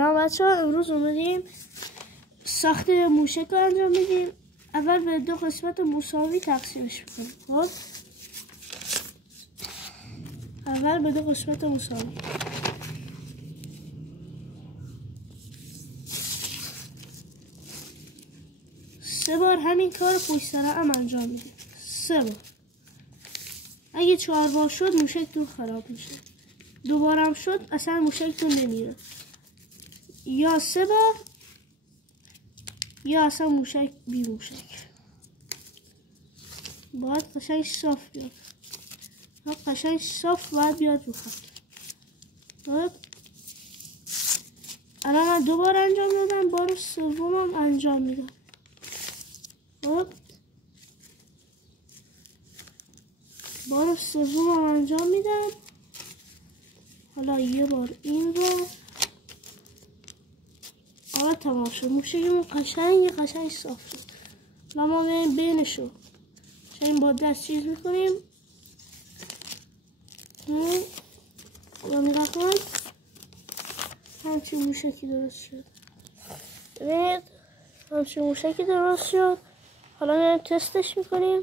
سلام بچه ها، امروز اومدیم ساخت موشک رو انجام میدیم. اول به دو قسمت مساوی تقسیمش میکنیم. خب اول به دو قسمت مساوی. سه بار همین کار پشت سر هم انجام میدیم. 3 بار. اگه 4 بار شد موشکتون خراب میشه. 2 بار هم شد اصلا موشکتون نمیره. یا 3 بار یا اصلا موشک بی موشک. باید قشنگ صاف بیاد. قشنگ صاف باید بیاد رو خط. الان من 2 بار انجام دادم، بار سومم انجام میدم. بار سومم انجام میدم. حالا یه بار این رو. آره تمام شد. موشکمون قشنگ صاف شد. حالا ما بریم بینشو این با دست چیز میکنیم. حالا نگاه کن، همچین موشکی درست شد. ببینید همچین موشکی درست شد. حالا میریم تستش میکنیم.